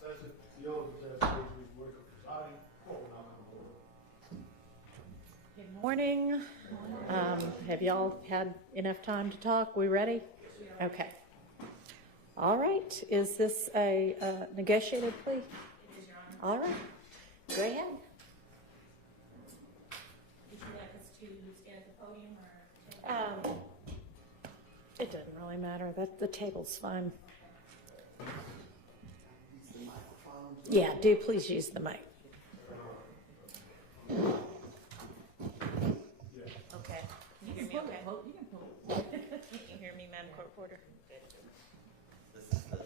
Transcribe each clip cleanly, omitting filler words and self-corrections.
session. The oath of PeeWee Roscoe presiding. Court will now come to order. Good morning. Have y'all had enough time to talk? We ready? Okay. All right. Is this a negotiated plea? It is, Your Honor. All right. Go ahead. Would you like us to stand at the podium or? It doesn't really matter. The table's fine. Yeah, do please use the mic. Okay. Can you hear me okay? Can you hear me, Madam Court Reporter? This is the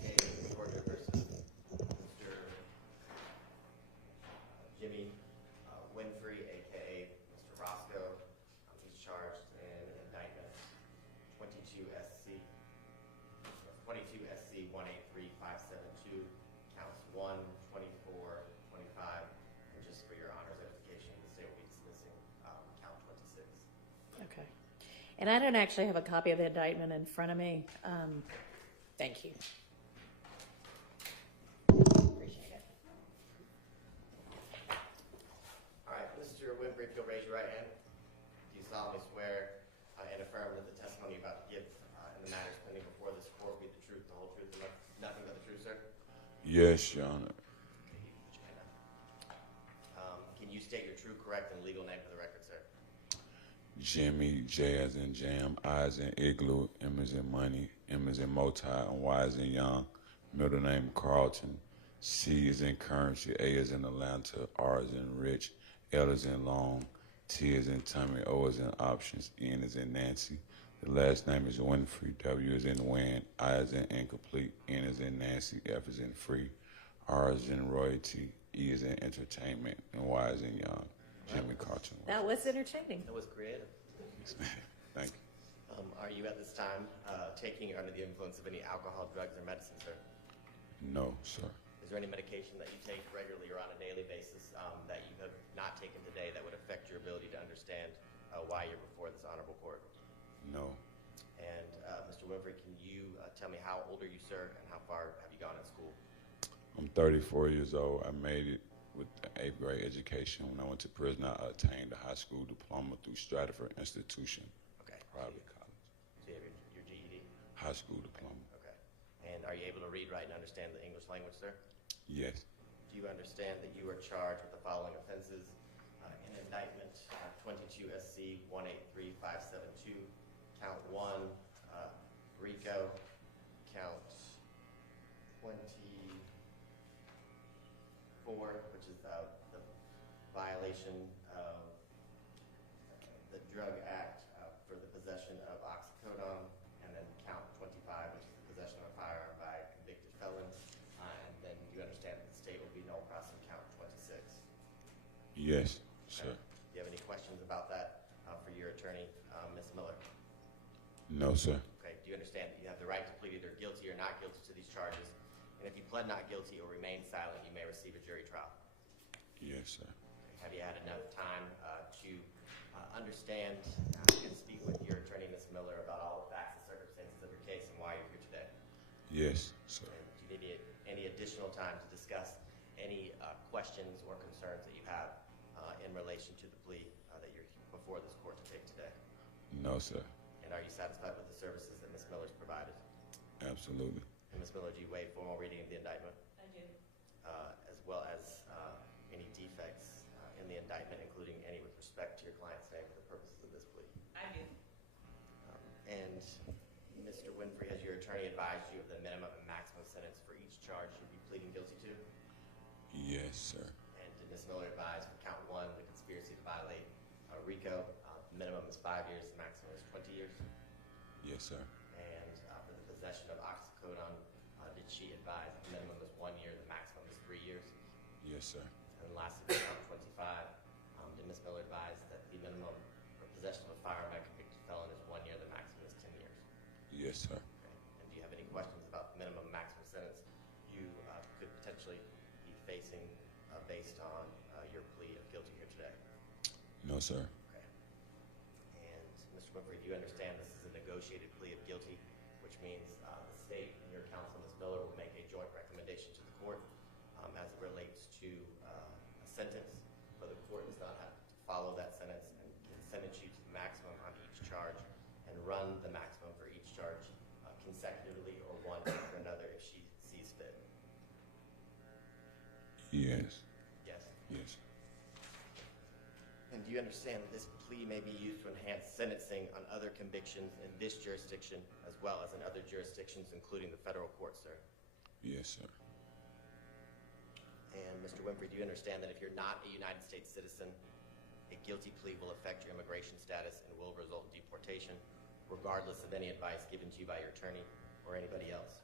case of Georgia versus Mr. Jimmy Winfrey, aka Mr. Roscoe. He's charged in indictment 22 SC 183-572, counts 1, 24, 25, and just for your honor's edification, the state will be dismissing count 26. Okay. And I don't actually have a copy of the indictment in front of me. Thank you. Appreciate it. All right, Mr. Winfrey, if you'll raise your right hand. Do you solemnly swear and affirm that the testimony you're about to give in the matters pending before this court will be the truth, the whole truth, and nothing but the truth, sir? Yes, Your Honor. Okay, you put your hand up. Can you state your true, correct, and legal name for the record, sir? Jimmy, J as in jam, I as in igloo, M as in money, M as in multi, and Y as in young. Middle name Carlton. C is in currency, A is in Atlanta, R is in rich, L is in long, T is in Tommy, O is in options, N is in Nancy. The last name is Winfrey, W is in win, I is in incomplete, N is in Nancy, F is in free, R is in royalty, E is in entertainment, and Y is in young. Jimmy Carlton. That was entertaining. That was creative. Thank you. Are you at this time taking or under the influence of any alcohol, drugs, or medicine, sir? No, sir. Is there any medication that you take regularly or on a daily basis that you have not taken today that would affect your ability to understand why you're before this honorable court? No. And Mr. Winfrey, can you tell me how old are you, sir, and how far have you gone in school? I'm 34 years old. I made it with an 8th grade education. When I went to prison, I attained a high school diploma through Stratford Institution, Okay. private college. So you have your GED? High school diploma. Okay. And are you able to read, write, and understand the English language, sir? Yes. Do you understand that you are charged with the following offenses in indictment 22 SC 183-572, count 1, RICO, count 24, which is the violation of the Drug Act for the possession of oxycodone, and then count 25, which is the possession of a firearm by a convicted felon. And then you understand that the state will be no crossing count 26. Yes, sir. Do you have any questions about that for your attorney, Ms. Miller? No, sir. Okay. Do you understand that you have the right to plead either guilty or not guilty to these charges? And if you pled not guilty or remain silent, you may receive a jury trial. Yes, sir. Have you had enough time to understand and speak with your attorney, Ms. Miller, about all the facts and circumstances of your case and why you're here today? Yes, sir. And do you need any additional time to discuss any questions or concerns that you have in relation to the plea that you're before this court to take today? No, sir. And are you satisfied with the services that Ms. Miller's provided? Absolutely. And Ms. Miller, do you waive formal reading of the indictment, I do. as well as any defects in the indictment, including any with respect to your client's name for the purposes of this plea? I do. And Mr. Winfrey, has your attorney advised you of the minimum and maximum sentence for each charge you'll be pleading guilty to? Yes, sir. And did Ms. Miller advise for count 1, the conspiracy to violate RICO, the minimum is 5 years, the maximum is 20 years? Yes, sir. And for the possession of oxycodone, did she advise the minimum is 1 year, the maximum is 3 years? Yes, sir. And lastly, count 25, did Ms. Miller advise that the minimum for possession of a firearm by a convicted felon is 1 year, the maximum is 10 years? Yes, sir. Okay. And do you have any questions about the minimum and maximum sentence you could potentially be facing based on your plea of guilty here today? No, sir. Okay. And Mr. Winfrey, do you understand this is a negotiated plea of guilty, which means the state and your counsel, Ms. Miller, will make a joint recommendation to the court as it relates to a sentence, but the court does not have to follow that sentence and can sentence you to the maximum on each charge and run the maximum for each charge consecutively or one after another if she sees fit. Yes. Yes? Yes. And do you understand that this plea may be used to enhance sentencing on other convictions in this jurisdiction as well as in other jurisdictions, including the federal court, sir? Yes, sir. And Mr. Winfrey, do you understand that if you're not a United States citizen, a guilty plea will affect your immigration status and will result in deportation, regardless of any advice given to you by your attorney or anybody else?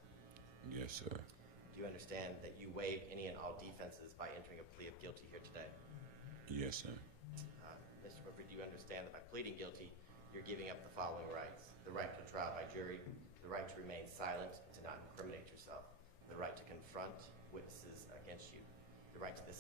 Yes, sir. Do you understand that you waive any and all defenses by entering a plea of guilty here today? Yes, sir. Mr. Winfrey, do you understand that by pleading guilty, you're giving up the following rights: the right to trial by jury, the right to remain silent and to not incriminate yourself, the right to confront witnesses against you, the right to the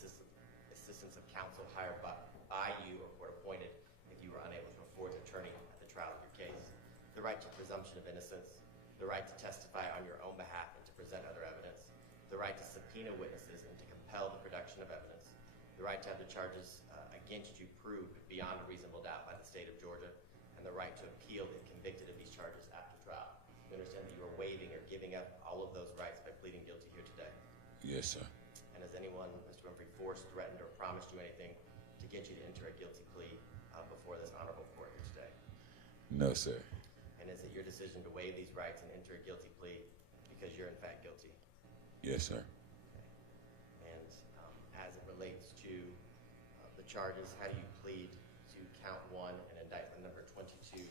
assistance of counsel hired by you or court appointed if you were unable to afford an attorney at the trial of your case, the right to presumption of innocence, the right to testify on your own behalf and to present other evidence, the right to subpoena witnesses and to compel the production of evidence, the right to have the charges against you proved beyond a reasonable doubt by the state of Georgia, and the right to appeal if convicted of these charges after trial. You understand that you are waiving or giving up all of those rights by pleading guilty here today? Yes, sir. And has anyone, Mr. Winfrey, forced, threatened, or promised you anything to get you to enter a guilty plea before this honorable court here today? No, sir. And is it your decision to waive these rights and enter a guilty plea because you're in fact guilty? Yes, sir. And as it relates to the charges, how do you plead to count 1 and indictment number 22,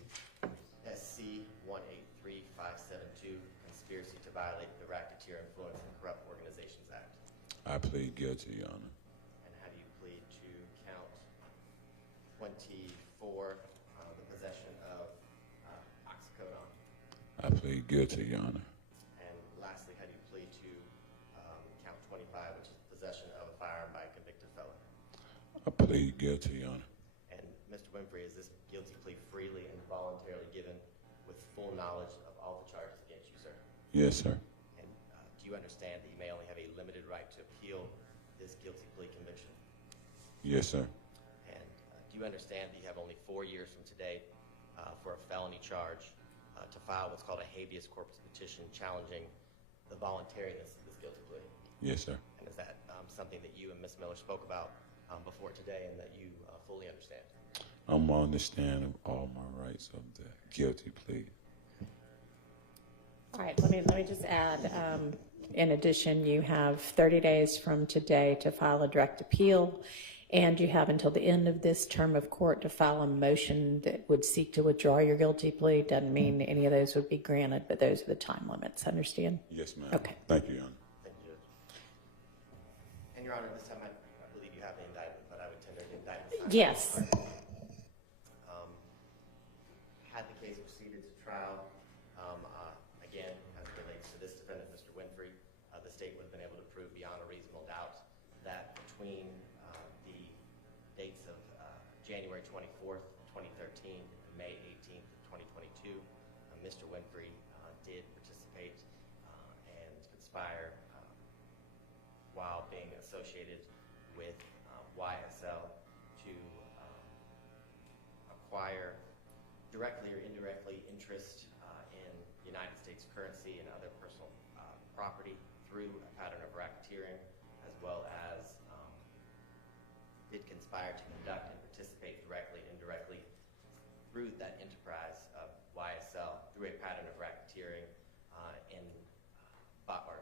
SC 183572, conspiracy to violate the Racketeer Influence and Corrupt Organizations Act? I plead guilty, Your Honor. And how do you plead to count 24, the possession of oxycodone? I plead guilty, Your Honor. And lastly, how do you plead to count 25, which is possession of a firearm by a convicted felon? I plead guilty, Your Honor. And Mr. Winfrey, is this guilty plea freely and voluntarily given with full knowledge of all the charges against you, sir? Yes, sir. And do you understand that you may only have a limited right to appeal this guilty plea conviction? Yes, sir. And do you understand that you have only 4 years from today for a felony charge to file what's called a habeas corpus petition challenging the voluntariness of this guilty plea? Yes, sir. And is that something that you and Ms. Miller spoke about before today and that you fully understand? I'm understanding all my rights of the guilty plea. All right, let me just add, in addition, you have 30 days from today to file a direct appeal, and you have until the end of this term of court to file a motion that would seek to withdraw your guilty plea. Doesn't mean any of those would be granted, but those are the time limits. Understand? Yes, ma'am. Okay. Thank you, Your Honor. Thank you, Judge. And Your Honor, this time I believe you have the indictment, but I would tender the indictment. Yes. Had the case proceeded to trial, again, as it relates to this defendant, Mr. Winfrey, the state would have been able to prove beyond a reasonable doubt that between the dates of January 24th, 2013 and May 18th, 2022, Mr. Winfrey did participate and conspire while being associated with YSL to acquire directly or indirectly interest in United States currency and other personal property through a pattern of racketeering, as well as did conspire to conduct and participate directly and indirectly through that enterprise of YSL through a pattern of racketeering in by or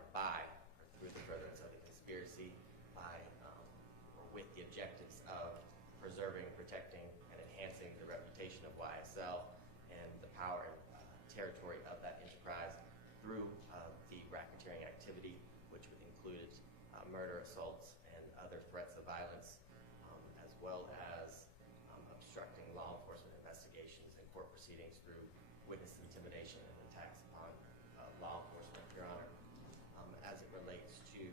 through the furtherance of the conspiracy by or with the objectives of preserving, protecting, and enhancing the reputation of YSL and the power and territory of that enterprise through the racketeering activity, which included murder, assaults, and other threats of violence, as well as obstructing law enforcement investigations and court proceedings through witness intimidation and attacks upon law enforcement, Your Honor. As it relates to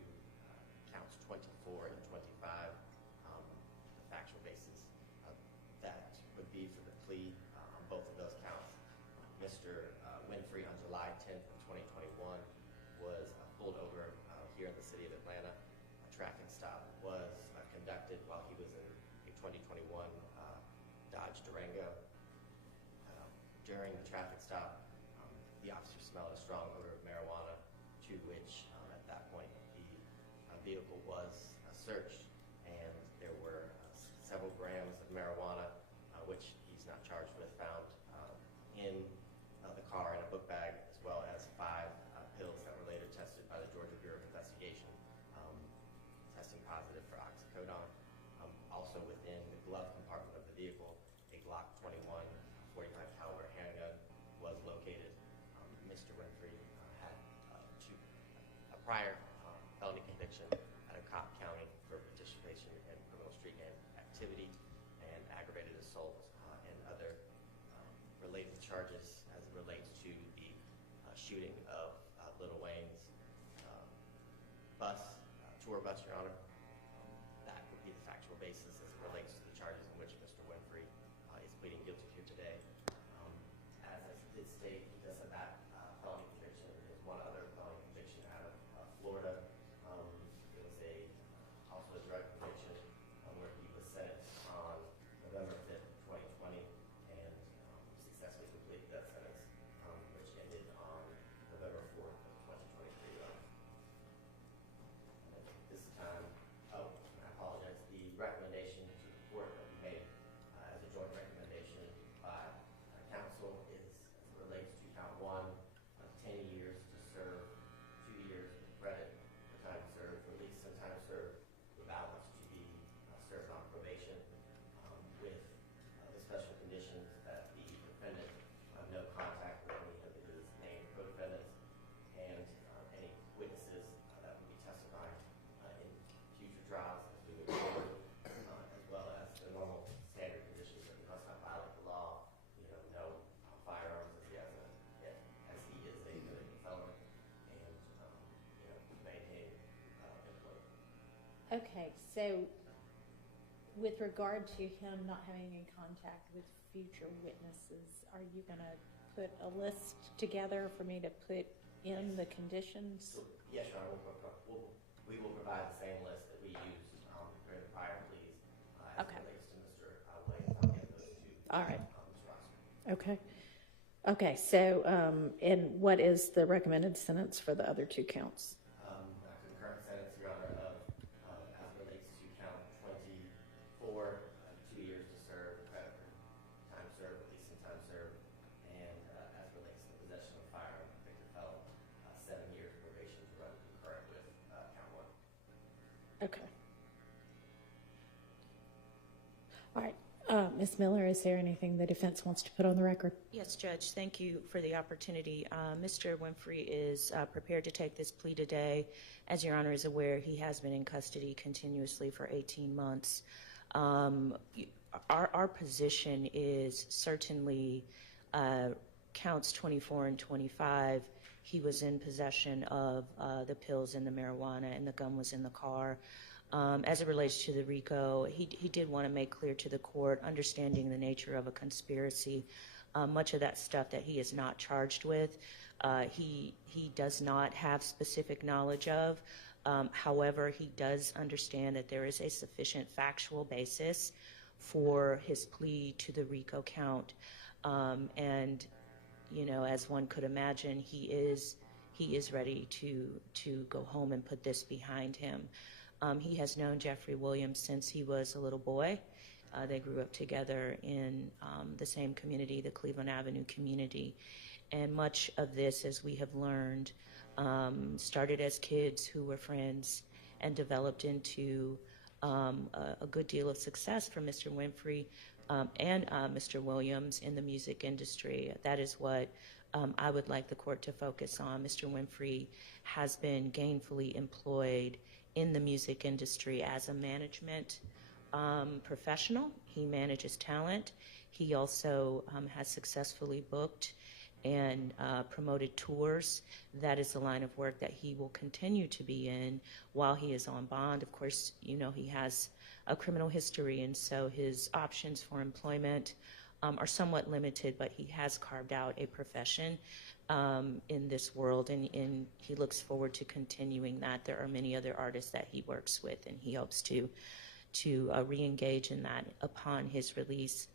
counts 24 and 25, the factual basis that would be for the plea on both of those counts. Mr. Winfrey on July 10th of 2021 was pulled over here in the city of Atlanta during the traffic stop, the officer smelled a strong odor of marijuana, to which at that point the vehicle was searched, and there were several grams of marijuana, which he's not charged with, found in the car in a book bag, as well as 5 pills that were later tested by the Georgia Bureau of Investigation, testing positive for oxycodone. Also within the glove compartment of the vehicle, a Glock 21 .45 caliber handgun was located. Mr. Winfrey had a prior felony conviction out of Cobb County for participation in criminal street gang activity and aggravated assault and other related charges as it relates to the shooting of Lil Wayne's tour bus, Your Honor. That would be the factual basis as it relates to the charges in which Mr. Winfrey is pleading guilty to today. As I did state, because of that felony conviction, there's one other felony conviction out of Florida. It was also a drug conviction where he was sentenced on November 5th, 2020, and successfully completed that sentence, which ended on November 4th of 2023. And at this time, I apologize, the recommendation to the court that we made as a joint recommendation by counsel is, as it relates to count 1, 10 years to serve, 2 years with credit for time served, release and time served, the balance to be served on probation, with the special conditions that the defendant no contact with any of his named co-defendants and any witnesses that will be testifying in future trials as we move forward, as well as the normal standard conditions that he must not violate the law, no firearms as he is a convicted felon, and maintain employment. Okay, so with regard to him not having any contact with future witnesses, are you going to put a list together for me to put in the conditions? So, yes, Your Honor, we will provide the same list that we used during the prior pleas as Okay. it relates to Mr. Wayne. I'll get those to All right. Mr. Roscoe. Okay. Okay, so, and what is the recommended sentence for the other 2 counts? A concurrent sentence, Your Honor, of as it relates to count 24, 2 years to serve, credit for time served, release and time served, and as it relates to the possession of a firearm, convicted felon, 7 years probation to run concurrent with count 1. Okay. All right. Ms. Miller, is there anything the defense wants to put on the record? Yes, Judge, thank you for the opportunity. Mr. Winfrey is prepared to take this plea today. As Your Honor is aware, he has been in custody continuously for 18 months. Our position is certainly counts 24 and 25. He was in possession of the pills and the marijuana, and the gun was in the car. As it relates to the RICO, he did want to make clear to the court, understanding the nature of a conspiracy, much of that stuff that he is not charged with, he does not have specific knowledge of. However, he does understand that there is a sufficient factual basis for his plea to the RICO count. And, as one could imagine, he is ready to go home and put this behind him. He has known Jeffrey Williams since he was a little boy. They grew up together in the same community, the Cleveland Avenue community. And much of this, as we have learned, started as kids who were friends and developed into a good deal of success for Mr. Winfrey and Mr. Williams in the music industry. That is what I would like the court to focus on. Mr. Winfrey has been gainfully employed in the music industry as a management professional. He manages talent. He also has successfully booked and promoted tours. That is the line of work that he will continue to be in while he is on bond. Of course, he has a criminal history, and so his options for employment are somewhat limited, but he has carved out a profession in this world, and he looks forward to continuing that. There are many other artists that he works with, and he hopes to re-engage in that upon his release.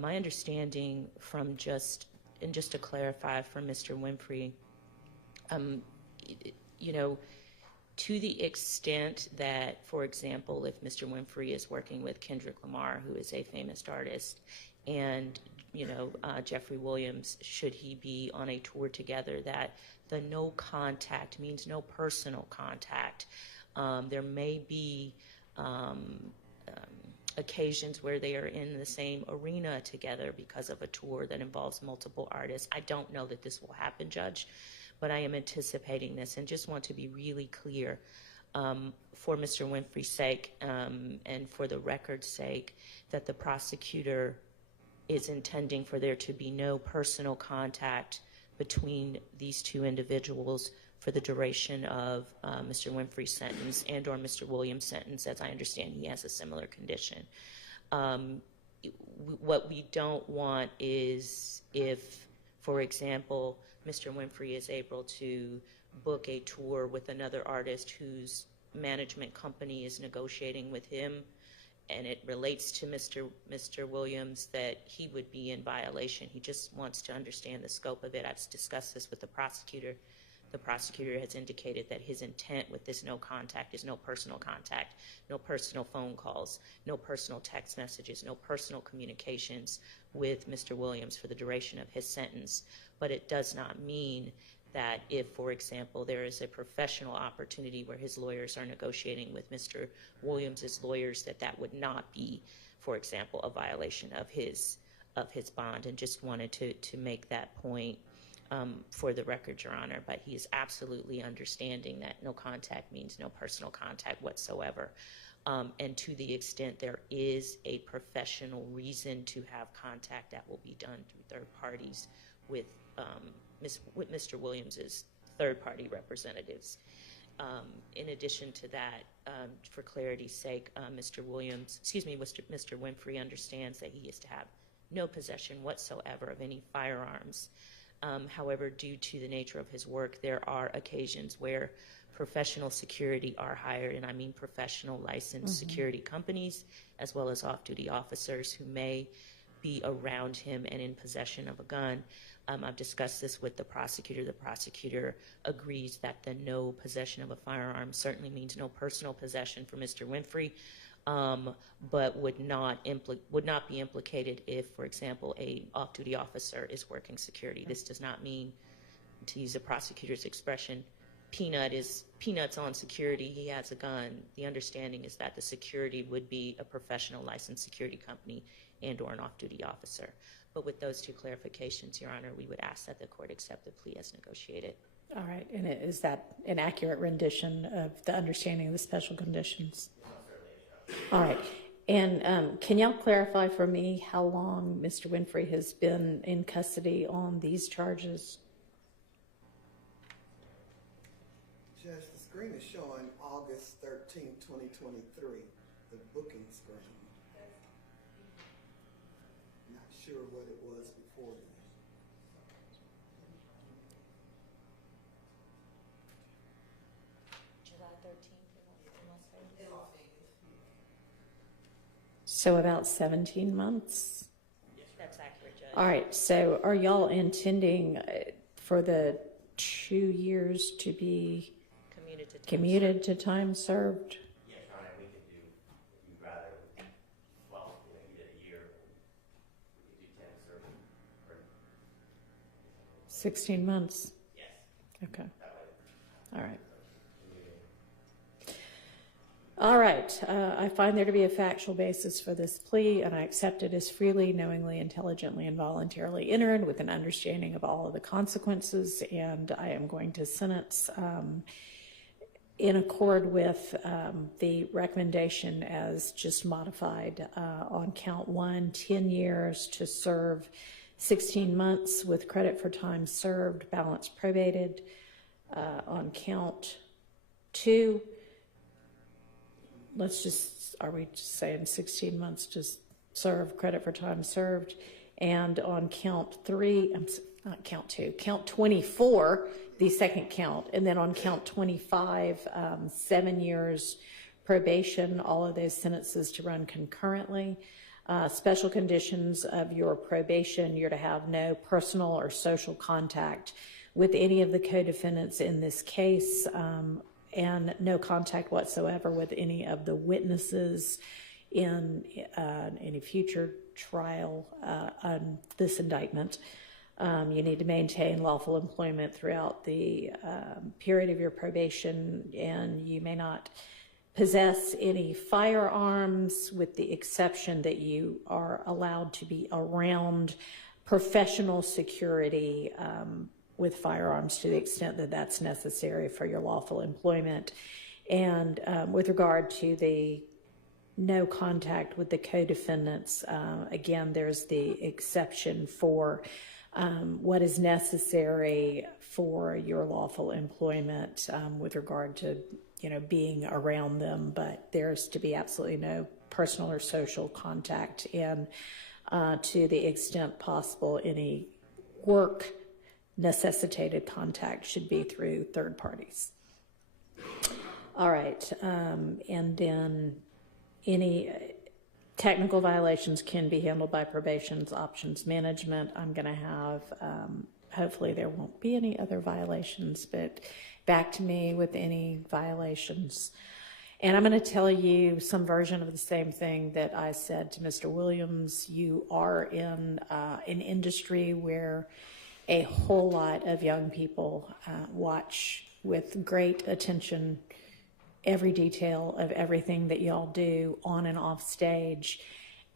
My understanding from just and just to clarify for Mr. Winfrey, you know, to the extent that, for example, if Mr. Winfrey is working with Kendrick Lamar, who is a famous artist, and, you know, Jeffrey Williams, should he be on a tour together, that the no contact means no personal contact. There may be occasions where they are in the same arena together because of a tour that involves multiple artists. I don't know that this will happen, Judge, but I am anticipating this and just want to be really clear for Mr. Winfrey's sake and for the record's sake that the prosecutor is intending for there to be no personal contact between these two individuals for the duration of Mr. Winfrey's sentence and or Mr. Williams' sentence. As I understand, he has a similar condition. What we don't want is if, for example, Mr. Winfrey is able to book a tour with another artist whose management company is negotiating with him, and it relates to Mr. Williams, that he would be in violation. He just wants to understand the scope of it. I've discussed this with the prosecutor. The prosecutor has indicated that his intent with this no contact is no personal contact, no personal phone calls, no personal text messages, no personal communications with Mr. Williams for the duration of his sentence. But it does not mean that if, for example, there is a professional opportunity where his lawyers are negotiating with Mr. Williams's lawyers, that would not be, for example, a violation of his bond. And just wanted to make that point for the record, Your Honor. But he is absolutely understanding that no contact means no personal contact whatsoever. And to the extent there is a professional reason to have contact, that will be done through third parties with Mr. Williams's third-party representatives. In addition to that, for clarity's sake, Mr. Winfrey understands that he is to have no possession whatsoever of any firearms. However, due to the nature of his work, there are occasions where professional security are hired, and I mean professional licensed security companies, as well as off-duty officers who may be around him and in possession of a gun. I've discussed this with the prosecutor. The prosecutor agrees that the no possession of a firearm certainly means no personal possession for Mr. Winfrey, but would not be implicated if, for example, a off-duty officer is working security. This does not mean, to use the prosecutor's expression, Peanut's on security, he has a gun. The understanding is that the security would be a professional licensed security company and or an off-duty officer. But with those two clarifications, Your Honor, we would ask that the court accept the plea as negotiated. All right, and is that an accurate rendition of the understanding of the special conditions? All right, and can y'all clarify for me how long Mr. Winfrey has been in custody on these charges? Judge, the screen is showing August 13, 2023, the booking screen. Not sure what it was before then. July 13th. So about 17 months? Yes, that's accurate, Judge. All right, so are y'all intending for the 2 years to be commuted to time served? Yes, Your Honor, we could do, if you'd rather, well, you did a year, we could do 10 serving. Or, 16 months? yes. Okay. That way. All right. All right, I find there to be a factual basis for this plea, and I accept it as freely, knowingly, intelligently, and voluntarily entered with an understanding of all of the consequences, and I am going to sentence in accord with the recommendation as just modified on count 1, 10 years to serve 16 months with credit for time served, balance probated. On count 2, are we just saying 16 months to serve, credit for time served? And on count 3, not count 2, count 24, the second count, and then on count 25, 7 years probation, all of those sentences to run concurrently. Special conditions of your probation, you're to have no personal or social contact with any of the co-defendants in this case, and no contact whatsoever with any of the witnesses in any future trial on this indictment. You need to maintain lawful employment throughout the period of your probation, and you may not possess any firearms, with the exception that you are allowed to be around professional security with firearms to the extent that that's necessary for your lawful employment. And with regard to the no contact with the co-defendants, again, there's the exception for what is necessary for your lawful employment with regard to, being around them, but there's to be absolutely no personal or social contact, and to the extent possible, any work necessitated contact should be through third parties. All right, and then any technical violations can be handled by probation's options management. I'm going to have, hopefully there won't be any other violations, but back to me with any violations. And I'm going to tell you some version of the same thing that I said to Mr. Williams. You are in an industry where a whole lot of young people watch with great attention every detail of everything that y'all do on and off stage.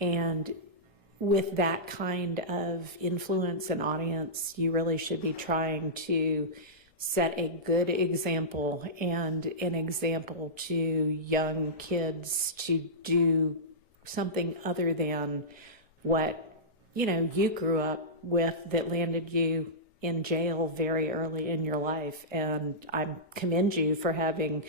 And with that kind of influence and audience, you really should be trying to set a good example and an example to young kids to do something other than what, you grew up with that landed you in jail very early in your life. And I commend you for having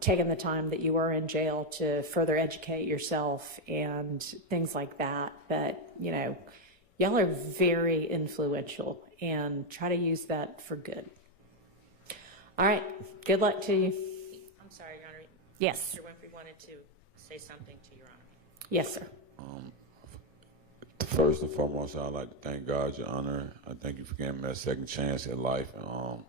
taken the time that you were in jail to further educate yourself and things like that. But, y'all are very influential, and try to use that for good. All right. Good luck to you. I'm sorry, Your Honor. Yes. Mr. Winfrey wanted to say something to Your Honor. Yes, sir. First and foremost, I'd like to thank God, Your Honor. I thank you for giving me a second chance at life. And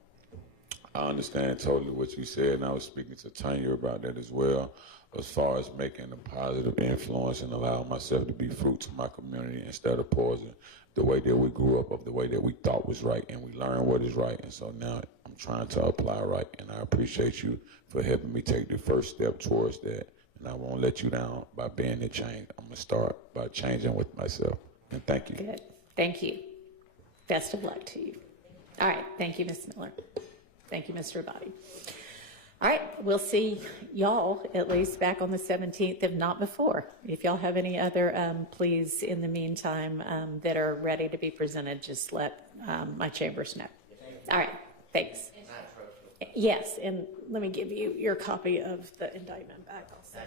I understand totally what you said, and I was speaking to Tanya about that as well, as far as making a positive influence and allowing myself to be fruit to my community instead of poison. The way that we grew up, of the way that we thought was right, and we learned what is right. And so now I'm trying to apply right, and I appreciate you for helping me take the first step towards that. And I won't let you down by being the change. I'm going to start by changing with myself. And thank you. Good. Thank you. Best of luck to you. All right. Thank you, Ms. Miller. Thank you, Mr. Abadi. All right. We'll see y'all at least back on the 17th, if not before. If y'all have any other pleas in the meantime that are ready to be presented, just let my chambers know. All right. Thanks. Yes. And let me give you your copy of the indictment back also.